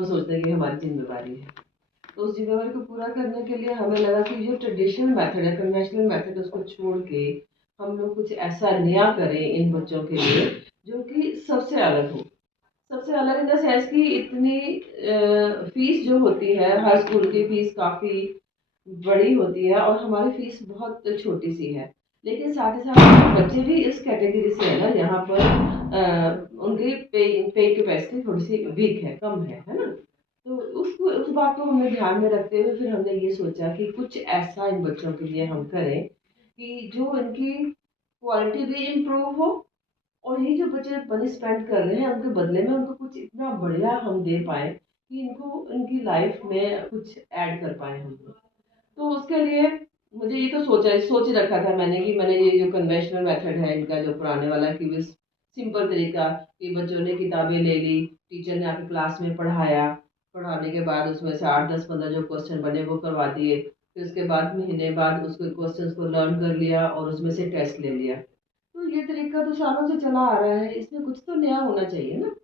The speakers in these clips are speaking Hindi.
हम सोचते हैं कि हमारी जिम्मेदारी है। तो उस जिम्मेदारी को पूरा करने के लिए हमें लगा कि जो ट्रेडिशनल मेथड है, कन्वेंशनल मेथड, उसको छोड़ के हम लोग कुछ ऐसा नया करें इन बच्चों के लिए जो कि सबसे अलग हो। सबसे अलग इन द सेंस कि इतनी फीस जो होती है, हर स्कूल की फीस काफ़ी बड़ी होती है और हमारी फीस बहुत छोटी सी है। लेकिन साथ ही साथ बच्चे भी इस कैटेगरी से है ना, यहाँ पर उनकी पे कैपेसिटी थोड़ी सी वीक है, कम है ना। तो उस बात को हमने ध्यान में रखते हुए फिर हमने ये सोचा कि कुछ ऐसा इन बच्चों के लिए हम करें कि जो इनकी क्वालिटी भी इम्प्रूव हो, और ये जो बच्चे मनी स्पेंड कर रहे हैं उनके बदले में उनको कुछ इतना बढ़िया हम दे पाए कि इनको इनकी लाइफ में कुछ ऐड कर पाए हम लोग। तो उसके लिए मुझे ये तो सोच ही रखा था मैंने कि मैंने ये जो कन्वेंशनल मेथड है इनका, जो पुराने वाला कि बस सिंपल तरीका कि बच्चों ने किताबें ले ली, टीचर ने आके क्लास में पढ़ाया, पढ़ाने के बाद उसमें से 8 10 15 जो क्वेश्चन बने वो करवा दिए, फिर उसके बाद महीने बाद उसको क्वेश्चन को लर्न कर लिया और उसमें से टेस्ट ले लिया। तो ये तरीका तो सालों से चला आ रहा है, इसमें कुछ तो नया होना चाहिए ना।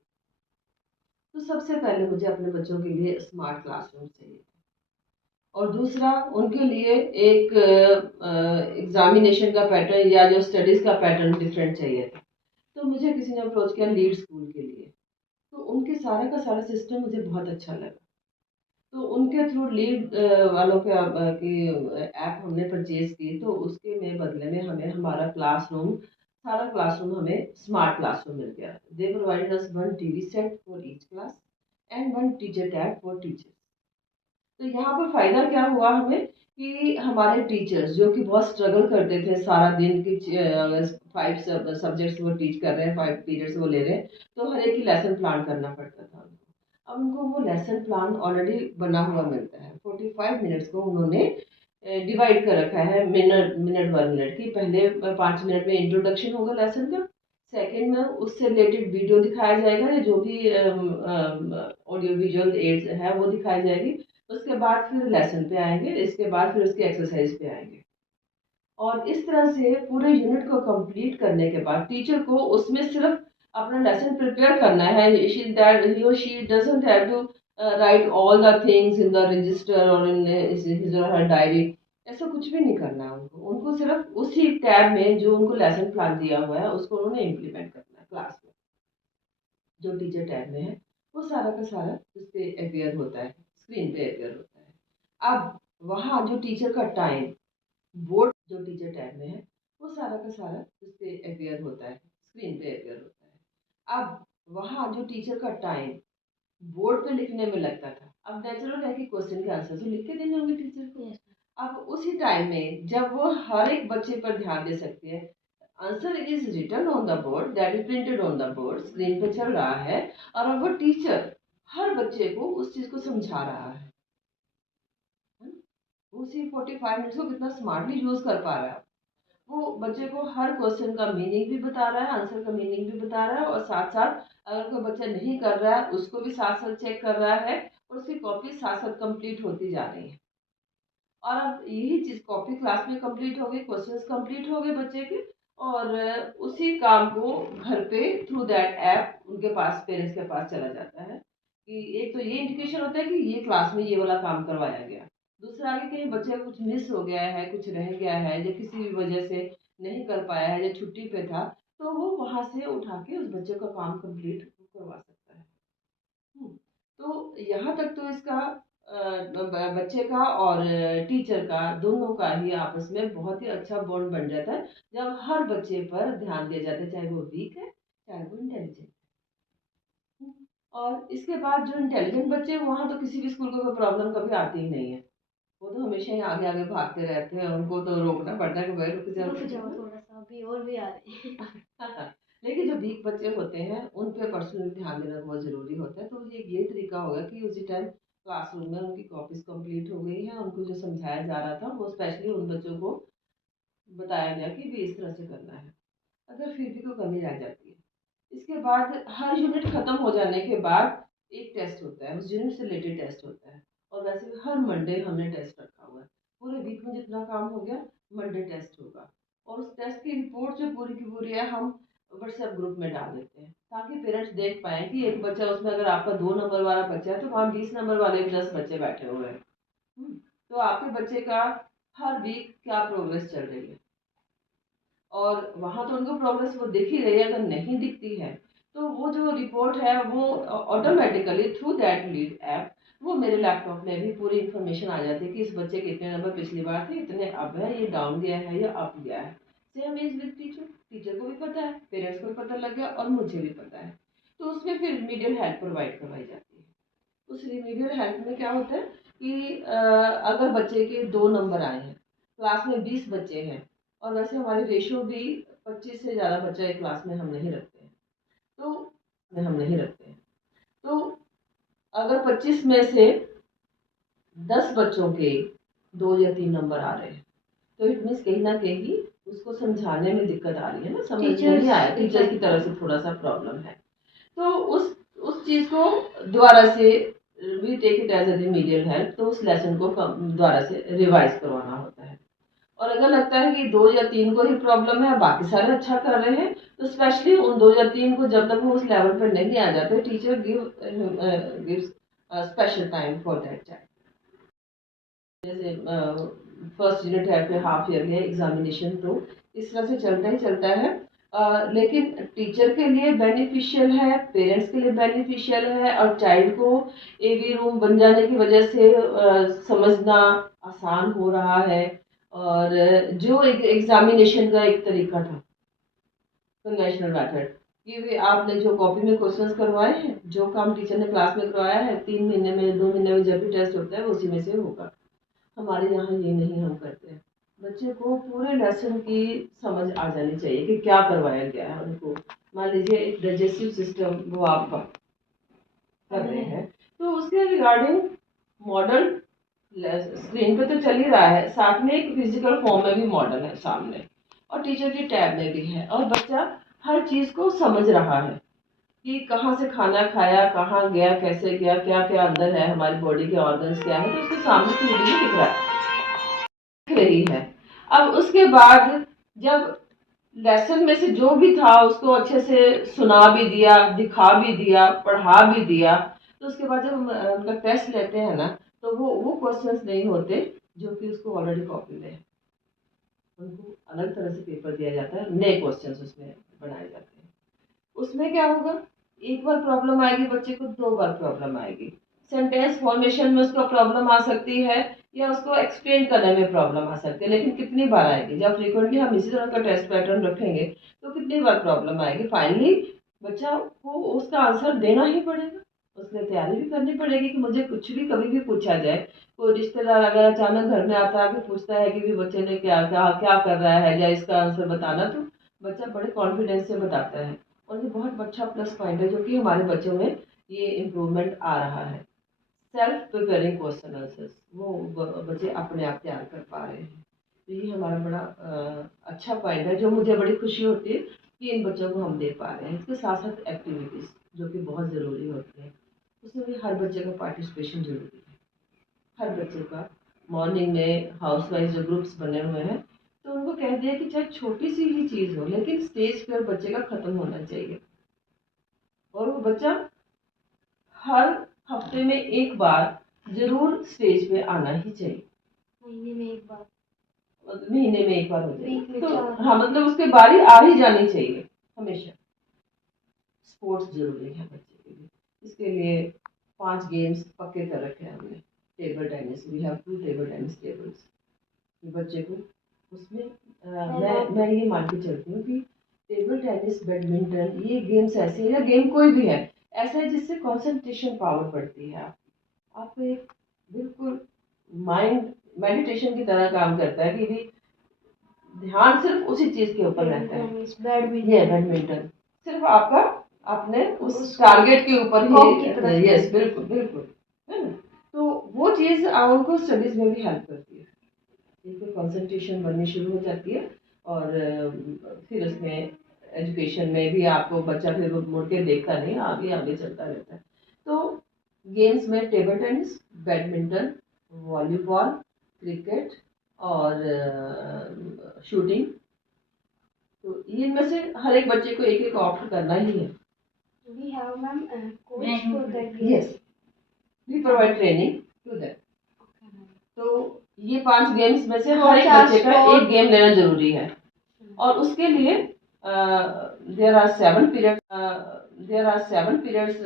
तो सबसे पहले मुझे अपने बच्चों के लिए स्मार्ट क्लासरूम चाहिए, और दूसरा उनके लिए एक एग्जामिनेशन का पैटर्न या जो स्टडीज का पैटर्न डिफरेंट चाहिए था। तो मुझे किसी ने अप्रोच किया लीड स्कूल के लिए, तो उनके सारे का सारा सिस्टम मुझे बहुत अच्छा लगा। तो उनके थ्रू लीड वालों के की ऐप हमने परचेज की, तो उसके में बदले में हमें हमारा क्लासरूम, सारा क्लासरूम हमें स्मार्ट क्लासरूम मिल गया। दे provided us one TV set for each class and one teacher tab for teachers. तो यहाँ पर फायदा क्या हुआ हमें कि हमारे टीचर्स जो कि बहुत स्ट्रगल करते थे सारा दिन की, 5 सब्जेक्ट्स वो टीच कर रहे हैं, 5 पीरियड्स वो ले रहे हैं, तो हर एक की लेसन प्लान करना पड़ता था उनको। अब उनको वो लेसन प्लान ऑलरेडी बना हुआ मिलता है। 45 मिनट्स को उन्होंने डिवाइड कर रखा है, मिनट मिनट 1 मिनट की। पहले 5 मिनट में इंट्रोडक्शन होगा लेसन का, सेकंड में उससे रिलेटेड वीडियो दिखाया जाएगा या जो भी ऑडियो विजुअल एड्स है वो दिखाई जाएगी। उसके बाद फिर लेसन पे आएंगे, इसके बाद फिर उसके एक्सरसाइज पे आएंगे। और इस तरह से पूरे यूनिट को कंप्लीट करने के बाद टीचर को उसमें सिर्फ अपना लेसन प्रिपेयर करना है। ही और she doesn't have to write all the things in the register और इन हिज और हर डायरी। ऐसा कुछ भी नहीं करना है उनको, उनको सिर्फ उसी टैब में जो उनको लेसन प्लान दिया हुआ है उसको उन्होंने इम्प्लीमेंट करना है क्लास में। जो टीचर टैब में है वो सारा का सारा उस पे अपेयर होता है, स्क्रीन पे अपेयर होता है। अब वहाँ जो टीचर का टाइम, बोर्ड जो टीचर टैब में है वो सारा का सारा उस पे अपेयर होता है, स्क्रीन पे अपेयर होता है। अब वहाँ जो टीचर का टाइम बोर्ड पे लिखने में लगता था, अब नेचुरल है कि क्वेश्चन के आंसर तो लिख के देने होंगे टीचर को। अब उसी टाइम में जब वो हर एक बच्चे पर ध्यान दे सकती है, answer is written on the board, that is printed on the board, screen पे चल रहा है, और अब वो टीचर हर बच्चे को उस चीज को समझा रहा है। उसी 45 मिनट्स को कितना स्मार्टली यूज कर पा रहा है। वो बच्चे को हर क्वेश्चन का मीनिंग भी बता रहा है, आंसर का मीनिंग भी बता रहा है, और साथ साथ अगर कोई बच्चा नहीं कर रहा है उसको भी साथ साथ चेक कर रहा है, और उसकी कॉपी साथ साथ कंप्लीट होती जा रही है। और अब यही चीज कॉपी क्लास में कंप्लीट हो गई, क्वेश्चंस कंप्लीट हो गए बच्चे के, और उसी काम को घर पे थ्रू दैट ऐप उनके पास, पेरेंट्स के पास चला जाता है कि एक तो ये इंडिकेशन होता है कि ये क्लास में ये वाला काम करवाया गया। दूसरा, आगे कहीं बच्चे का कुछ मिस हो गया है, कुछ रह गया है, या किसी भी वजह से नहीं कर पाया है या छुट्टी पे था, तो वो वहां से उठा के उस बच्चे का काम कंप्लीट करवा सकता है। हम्म, तो यहाँ तक तो इसका बच्चे का और टीचर का, दोनों का ही आपस में बहुत ही अच्छा बॉन्ड बन जाता है जब हर बच्चे पर ध्यान दिया जाता है, चाहे वो वीक है चाहे वो इंटेलिजेंट है। और इसके बाद जो इंटेलिजेंट बच्चे, वहाँ तो किसी भी स्कूल को कोई प्रॉब्लम कभी आती ही नहीं है। वो तो हमेशा ही आगे आगे भागते रहते हैं, उनको तो रोकना पड़ता है कि भाई रुक जाओ थोड़ा सा, अभी और भी आ रहे हैं। लेकिन जो वीक बच्चे होते हैं उन पे पर्सनली ध्यान देना बहुत जरूरी होता है। तो ये तरीका होगा कि उसी टाइम क्लासरूम में उनकी कॉपीज कंप्लीट हो गई है, उनको जो समझाया जा रहा था वो स्पेशली उन बच्चों को बताया गया कि भी इस तरह से करना है। अगर फिर भी कोई कमी रह जाती है, इसके बाद हर यूनिट खत्म हो जाने के बाद एक टेस्ट होता है, उस यूनिट से रिलेटेड टेस्ट होता है। और वैसे भी हर मंडे हमने टेस्ट रखा हुआ है, पूरे वीक में जितना काम हो गया मंडे टेस्ट होगा। और उस टेस्ट की रिपोर्ट जो पूरी की पूरी है, हम व्हाट्सएप ग्रुप में डाल देते हैं ताकि पेरेंट्स देख पाए कि एक बच्चा उसमें, अगर आपका 2 नंबर वाला बच्चा है तो वहाँ 20 नंबर वाले भी 10 बच्चे बैठे हुए हैं। तो आपके बच्चे का हर वीक क्या प्रोग्रेस चल रही है, और वहाँ तो उनको प्रोग्रेस वो दिख ही रही है। अगर नहीं दिखती है तो वो जो रिपोर्ट है वो automatically through that lead app वो मेरे लैपटॉप में भी पूरी इन्फॉर्मेशन आ जाती है कि इस बच्चे के इतने नंबर पिछली बार थे, इतने अब है, ये डाउन गया है या अप गया है। Same is with teacher, teacher को भी पता है, पेरेंट्स को भी पता लग गया और मुझे भी पता है। तो उसमें फिर रिमीडियल हेल्प प्रोवाइड करवाई जाती है। उस रिमीडियल हेल्प में क्या होता है कि अगर बच्चे के 2 नंबर आए हैं, क्लास में 20 बच्चे हैं, और वैसे हमारी रेशियो भी 25 से ज़्यादा बच्चा एक क्लास में हम नहीं रखते हैं, तो अगर 25 में से 10 बच्चों के 2 या 3 नंबर आ रहे हैं तो इट मीन्स कहीं ना कहीं उसको समझाने में दिक्कत आ रही है ना, समझ नहीं आया, टीचर की तरफ से थोड़ा सा प्रॉब्लम है। तो उस चीज़ को दोबारा से we take it as a remedial help, तो उस लेसन को दोबारा से रिवाइज करवाना होता है। और अगर लगता है कि 2 या 3 को ही प्रॉब्लम है, बाकी सारे अच्छा कर रहे हैं, तो स्पेशली उन 2 या 3 को जब तक वो उस लेवल पर नहीं आ जाते, teacher gives special time for that child. जैसे फर्स्ट यूनिट है, फिर हाफ ईयर है, एग्जामिनेशन, तो इस तरह से चलता ही चलता है। लेकिन टीचर के लिए बेनिफिशियल है, पेरेंट्स के लिए बेनिफिशियल है, और चाइल्ड को एवी रूम बन जाने की वजह से समझना आसान हो रहा है। और जो एक एग्जामिनेशन का एक तरीका था कन्वेंशनल मेथड, कि भी आपने जो कॉपी में क्वेश्चंस करवाए हैं, जो काम टीचर ने क्लास में करवाया है, 3 महीने में 2 महीने में जब भी टेस्ट होता है वो उसी में से होगा। हमारे यहाँ ये नहीं हम करते हैं। बच्चे को पूरे लेसन की समझ आ जानी चाहिए कि क्या करवाया गया है उनको। मान लीजिए एक डाइजेस्टिव सिस्टम वो आपका कर रहे हैं, तो उसके रिगार्डिंग मॉडल स्क्रीन पे तो चल ही रहा है, साथ में एक फिजिकल फॉर्म में भी मॉडल है सामने, और टीचर की टैब में भी है, और बच्चा हर चीज को समझ रहा है कि कहाँ से खाना खाया, कहाँ गया, कैसे गया, क्या क्या अंदर है, हमारी बॉडी के ऑर्गन्स क्या है, तो उसके सामने क्लियरली दिख रहा है, दिख रही है। अब उसके बाद जब लेसन में से जो भी था उसको अच्छे से सुना भी दिया, दिखा भी दिया, पढ़ा भी दिया, तो उसके बाद जब हम उनका टेस्ट लेते हैं ना, तो वो क्वेश्चंस नहीं होते जो कि उसको ऑलरेडी कॉपी में है। उनको अलग तरह से पेपर दिया जाता है, नए क्वेश्चंस उसमें बनाए जाते हैं। उसमें क्या होगा, एक बार प्रॉब्लम आएगी बच्चे को, 2 बार प्रॉब्लम आएगी, सेंटेंस फॉर्मेशन में उसको प्रॉब्लम आ सकती है, या उसको एक्सप्लेन करने में प्रॉब्लम आ सकती है, लेकिन कितनी बार आएगी? जब फ्रीक्वेंटली हम इसी तरह का टेस्ट पैटर्न रखेंगे तो कितनी बार प्रॉब्लम आएगी? फाइनली बच्चा को उसका आंसर देना ही पड़ेगा, उसके लिए तैयारी भी करनी पड़ेगी कि मुझे कुछ भी कभी भी पूछा जाए, कोई रिश्तेदार अगर अचानक घर में आता है कि पूछता है कि भी बच्चे ने क्या क्या क्या कर रहा है या इसका आंसर बताना, तो बच्चा बड़े कॉन्फिडेंस से बताता है, और ये बहुत अच्छा प्लस पॉइंट है जो कि हमारे बच्चों में ये इम्प्रूवमेंट आ रहा है। सेल्फ प्रिपेयरिंग क्वेश्चन आंसर्स वो बच्चे अपने आप तैयार कर पा रहे हैं, तो ये हमारा बड़ा अच्छा पॉइंट है, जो मुझे बड़ी खुशी होती है कि इन बच्चों को हम दे पा रहे हैं। इसके साथ साथ एक्टिविटीज़ जो कि बहुत ज़रूरी होती है, उसमें भी हर बच्चे का पार्टिसिपेशन जरूरी है। हर बच्चे का मॉर्निंग में हाउस वाइज जो ग्रुप्स बने हुए हैं, तो उनको कह दिया कि चाहे छोटी सी ही चीज़ हो, लेकिन स्टेज पर बच्चे का ख़त्म होना चाहिए, और वो बच्चा हर हफ्ते में एक बार जरूर स्टेज पे आना ही चाहिए। महीने में एक बार, महीने में एक बार हो जाए तो हाँ, मतलब उसके बारी आ ही जानी चाहिए हमेशा। स्पोर्ट्स जरूरी है बच्चे के लिए, इसके लिए 5 गेम्स पक्के कर रखे हैं हमने। Table tennis, we have 2 table tennis tables, बच्चे को उसमें मैं ये मान के चलती हूँ कि टेबल टेनिस, बैडमिंटन, ये गेम्स ऐसे हैं, या गेम कोई भी है ऐसा है जिससे कंसंट्रेशन पावर बढ़ती है। आपको एक बिल्कुल माइंड मेडिटेशन की तरह काम करता है कि भी ध्यान सिर्फ उसी चीज के ऊपर रहता है। बैडमिंटन सिर्फ आपका अपने उस टारगेट के ऊपर ही, यस बिल्कुल बिल्कुल, है ना? तो वो चीज उनको स्टडीज में भी हेल्प करती है, इनकी कंसंट्रेशन बननी शुरू हो जाती है, और फिर उसमें एजुकेशन में भी आपको बच्चा फिर मुड़ के देखता नहीं, आगे आगे चलता रहता है। तो गेम्स में table tennis, badminton, volleyball, cricket और शूटिंग, तो ये इनमें से हर एक बच्चे को एक एक ऑप्ट करना ही है। We have ma'am coach for that game. Yes, we provide training to them. तो ये 5 गेम्स में से हर एक बच्चे का एक गेम लेना जरूरी है, और उसके लिए there are 7 periods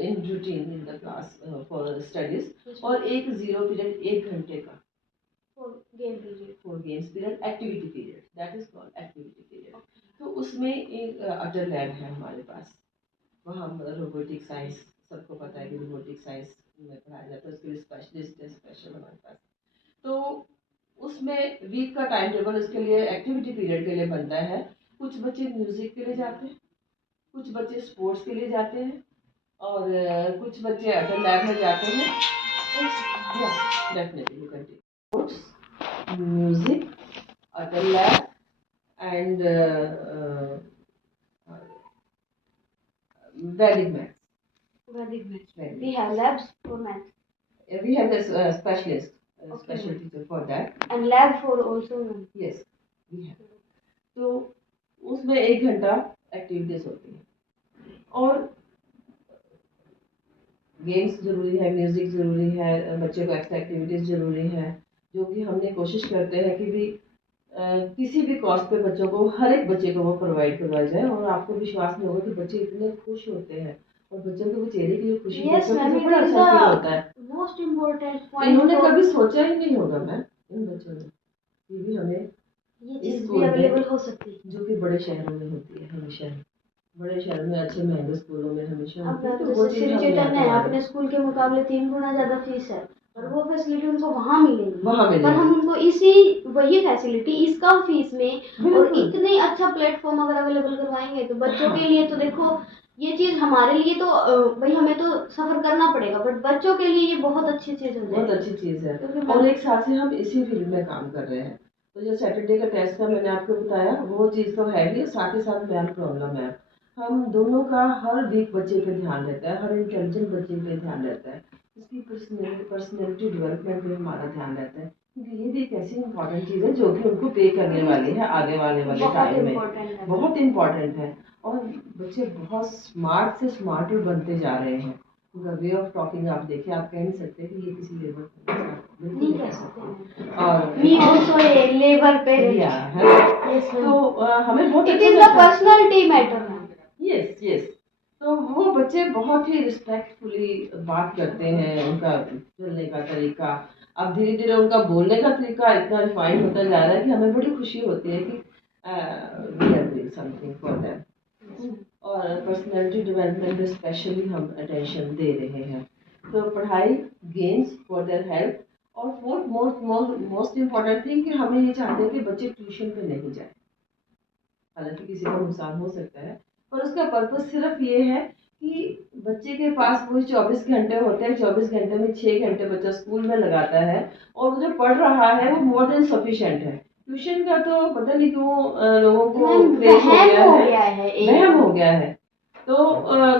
in routine in the class for studies, और एक 0 पीरियड 1 घंटे का For game period. for games period, activity period, that is called activity period. तो उसमें एक अटल लैब है हमारे पास, वहाँ रोबोटिक साइंस, सबको पता है कि रोबोटिक साइंस में पढ़ाया जाता है, उसके लिए स्पेशलिस्ट है स्पेशल हमारे पास। तो उसमें वीक का टाइम टेबल उसके लिए एक्टिविटी पीरियड के लिए बनता है। कुछ बच्चे म्यूजिक के लिए जाते हैं, कुछ बच्चे स्पोर्ट्स के लिए जाते हैं, और कुछ बच्चे अटल लैब में जाते हैं। Definitely sports, music, Atal lab and Vedic maths. Vedic maths. Vedic. We have labs for maths. We have this specialist, Okay. special teacher for that. And lab for also ma'am. Yes, we have. तो उसमें 1 घंटा एक्टिविटीज होती है, और गेम्स जरूरी है, म्यूजिक जरूरी है, बच्चे को एक्स्ट्रा एक्टिविटीज जरूरी है, जो कि हमने कोशिश करते हैं कि भी किसी भी कॉस्ट पे बच्चों को, हर एक बच्चे को वो प्रोवाइड करवाया जाए। और आपको विश्वास नहीं होगा कि बच्चे इतने खुश होते हैं, और बच्चों के वो चेहरे की जो खुशी Yes, देखकर ma'am, मुझे बड़ा it is अच्छा फील the होता है। Most important point. इन्होंने for- कभी सोचा ही नहीं होगा मैम इन बच्चों ने कि भी हमें ये इस चीज स्कूल भी में, अवेलेबल हो सकती है। जो कि बड़े शहरों में होती है, हमेशा बड़े शहरों में अच्छे महंगे स्कूलों में हमेशा अब होती है। मैम तो वो जैसे चीज श्री हमने चैतन्य है, यहाँ अपने स्कूल के मुकाबले 3 गुना ज्यादा फीस है, और वो फैसिलिटी उनको वहाँ मिलेगी। वहाँ पर मिलेगी। हम उनको इसी वही फैसिलिटी इस कम फीस में और बिल्कुल। इतने अच्छा प्लेटफॉर्म अगर अवेलेबल करवाएंगे तो बच्चों हाँ। के लिए तो देखो, ये चीज हमारे लिए तो भाई हमें तो सफर करना पड़ेगा, बट बच्चों के लिए ये बहुत अच्छी चीज हो बहुत जाएगी। अच्छी चीज है। क्योंकि और एक साल से हम इसी फील्ड में काम कर रहे हैं। तो जो सैटरडे का टेस्ट का मैंने आपको बताया, वो चीज तो है ही, साथ ही साथ मैम प्रॉब्लम है। हम दोनों का हर वीक बच्चे पे ध्यान रहता है, हर इंटेलिजेंट बच्चे पे ध्यान रहता है, उसकी पर्सनैलिटी डेवलपमेंट पे हमारा ध्यान रहता है, क्योंकि ये भी एक ऐसी इंपॉर्टेंट चीज है जो कि उनको पे करने वाली है आगे वाले टाइम में, बहुत इम्पोर्टेंट है। और बच्चे बहुत स्मार्ट से स्मार्टर बनते जा रहे हैं। उनका वे ऑफ टॉकिंग आप देखिए, आप कह नहीं सकते कि ये किसी लेबर पे बिल्कुल नहीं कह सकते। और me also a labour parent है, यस तो हमें बहुत it is the personality matter ma'am. Yes yes. तो वो बच्चे बहुत ही रिस्पेक्टफुली बात करते हैं, उनका चलने का तरीका, अब धीरे धीरे उनका बोलने का तरीका इतना रिफाइन होता जा रहा है कि हमें बड़ी खुशी होती है कि we are doing something for them. और पर्सनैलिटी डेवलपमेंट में स्पेशली हम अटेंशन दे रहे हैं। तो पढ़ाई, गेम्स फॉर देयर हेल्थ, और मोस्ट इम्पॉर्टेंट थिंग कि हमें ये चाहते हैं कि बच्चे ट्यूशन पे नहीं जाए। हालांकि किसी का नुकसान हो सकता है, पर उसका पर्पज सिर्फ ये है कि बच्चे के पास वो 24 घंटे होते हैं, 24 घंटे में 6 घंटे बच्चा स्कूल में लगाता है, और वो जो पढ़ रहा है वो मोर देन सफिशिएंट है। ट्यूशन का तो पता नहीं क्यों लोगों को क्रेज हो गया है, वहम हो गया है। तो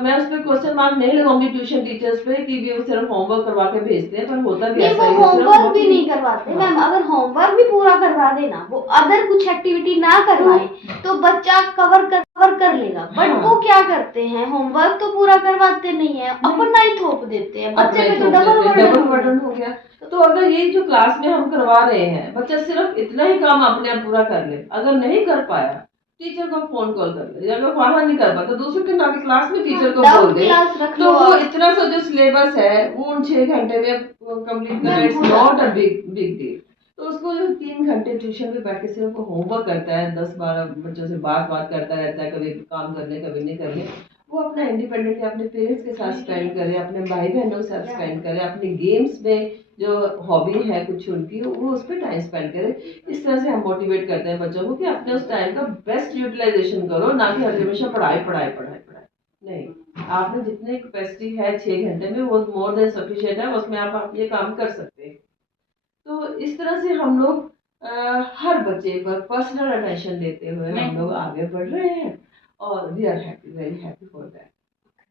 मैं उस पर क्वेश्चन मार्क नहीं लगाऊंगी ट्यूशन टीचर्स पे कि वो सिर्फ होमवर्क करवा के भेजते हैं, पर होता भी ऐसा ही है। होमवर्क भी नहीं करवाते मैम, अगर होमवर्क भी पूरा करवा देना, वो अदर कुछ एक्टिविटी ना करवाए तो बच्चा कवर कर लेगा। बट वो क्या करते हैं, होमवर्क तो पूरा करवाते नहीं है, अपना ही थोप देते हैं बच्चे पे, तो डबल बर्डन हो गया। तो अगर ये जो क्लास में हम करवा रहे हैं, बच्चा सिर्फ इतना ही काम अपने आप पूरा कर ले, अगर नहीं कर पाया टीचर को फोन कॉल कर ले, अगर वहां नहीं कर पाता दूसरे दिन आके क्लास में टीचर को बोल दे, तो वो इतना सा जो सिलेबस है वो उन 6 घंटे में कंप्लीट करना, it's not a big deal. तो उसको जो 3 घंटे ट्यूशन पे बैठ के सिर्फ होमवर्क करता है, 10-12 बच्चों से बात करता रहता है, कभी काम करने कभी नहीं करने, वो अपना इंडिपेंडेंटली अपने पेरेंट्स के साथ स्पेंड करे, अपने भाई बहनों के साथ स्पेंड करे, अपने गेम्स में जो हॉबी है कुछ उनकी, वो उस पर टाइम स्पेंड करे। इस तरह से हम मोटिवेट करते हैं बच्चों को कि अपने उस टाइम का बेस्ट यूटिलाइजेशन करो, ना कि हर हमेशा पढ़ाई पढ़ाई पढ़ाई पढ़ाई। नहीं, आपने जितने कैपेसिटी है 6 घंटे में वो मोर देन सफिशिएंट है, उसमें आप ये काम कर सकते हैं। तो इस तरह से हम लोग हर बच्चे पर पर्सनल अटेंशन देते हुए हम लोग आगे बढ़ रहे हैं, और we are happy, very happy for that.